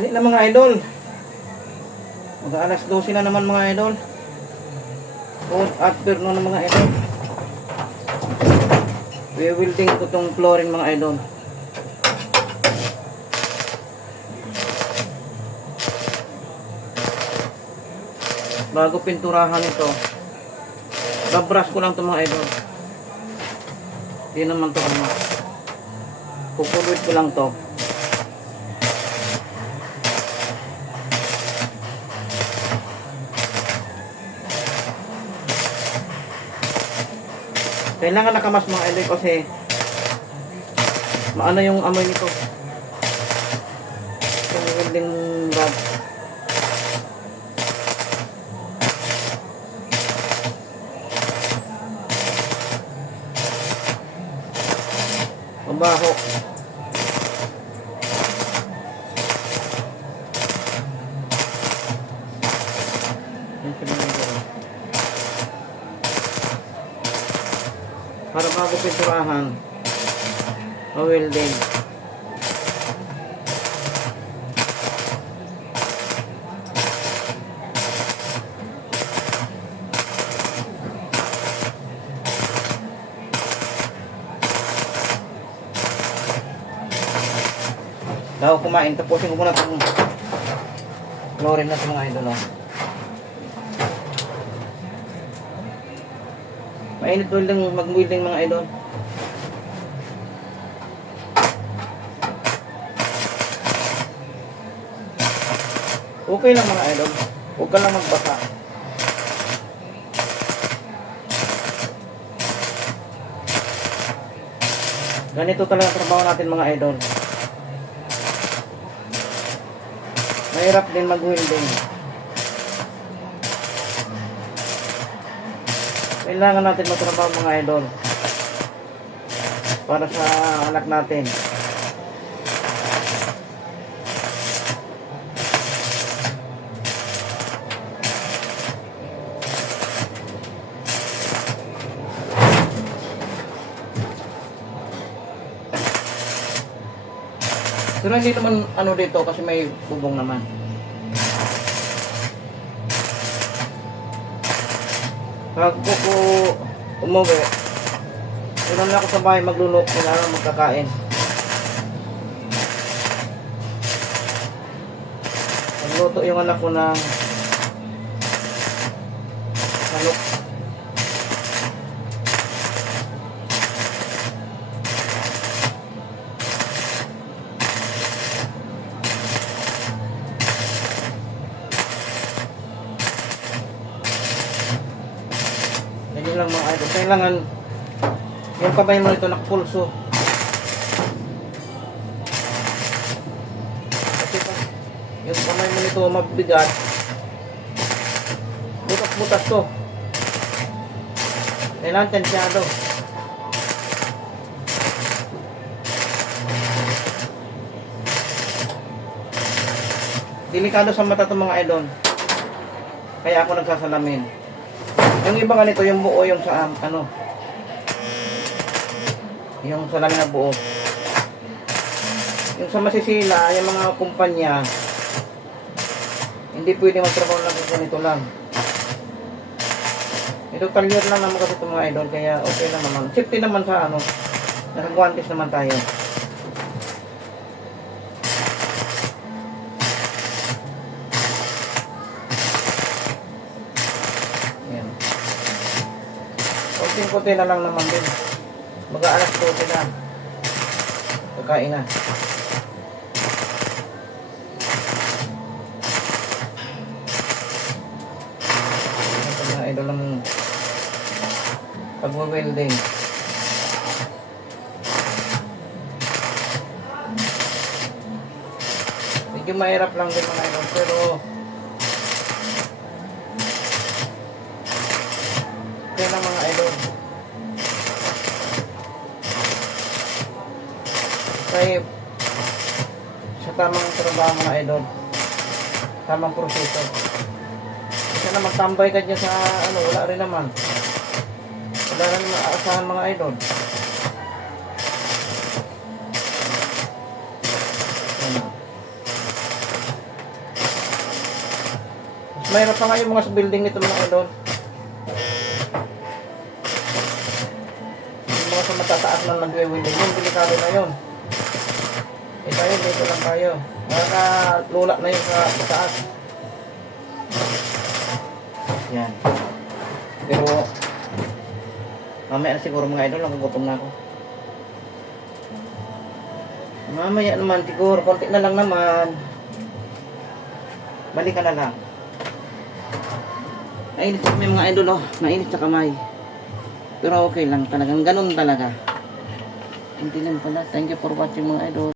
Tanghali na mga idol. Mag-alas 12 na naman mga idol. Good afternoon na mga idol. We-welding ko tong flooring mga idol. Bago pinturahan ito, babrush ko lang ito mga idol. Hindi naman ito ano. Kukulit ko lang ito. Kailangan nakamas mga idol kasi maano yung amoy nito. Yung welding rod. Mabaho. Para bago pinturahan, welding. Daw kumain, tapusin ko muna itong flooring na sa mga idol. Mainit welding, mag-welding mga idol. Okay lang mga idol, huwag ka lang magbasa. Ganito talaga trabaho natin mga idol. Mahirap din mag-welding. Kailangan natin magtrabaho mga idol para sa anak natin. Pero hindi naman ano dito kasi may bubong naman. Pag ko umuwi, doon na ako sa bahay maglulok, kailangan magkakain. Magluto yung anak ko ng manok. Ganyan lang mga idol. Kailangan yung kamay mo nito nakapulso. Kasi yung kamay mo nito mabigat, butas-butas to. Kailangan tansyado. Delikado sa mata itong mga idol. Kaya ako nagsasalamin. Yung iba ganito, yung buo yung sa ano, yung salamin na buo. Yung sa masisila, yung mga kumpanya, hindi pwede magtrabaho lang ganito lang. Ito clear lang naman kasi itong mga idol, kaya okay lang naman. Safety naman sa ano, nakagwantes naman tayo. Kunti na lang naman din. Mag-aalas 12 na. Kakain na. Ito mga idol lang pag-welding. Medyo mahirap lang din mga idol, pero okay lang mga idol. Kaya sa tamang trabaho mga idol, tamang proseso. Kasi na magtambay ka dyan sa ano, wala rin naman. Wala rin maasahan mga idol. Mayroon pa nga yung mga sa building nito mga idol. Yung mga sa matataas na nagwe-welding, yun, delikado na yun. Eh tayo, dito lang tayo. Lula na yun sa taas. Yan. Pero, mamaya na siguro mga idol, nagugutom na ako. Mamaya naman, siguro, konti na lang naman. Balik ka na lang. Nainit sa mga idol, oh. Nainit sa kamay. Pero okay lang talaga. Ganun talaga. Hindi lang pala. Thank you for watching mga idol.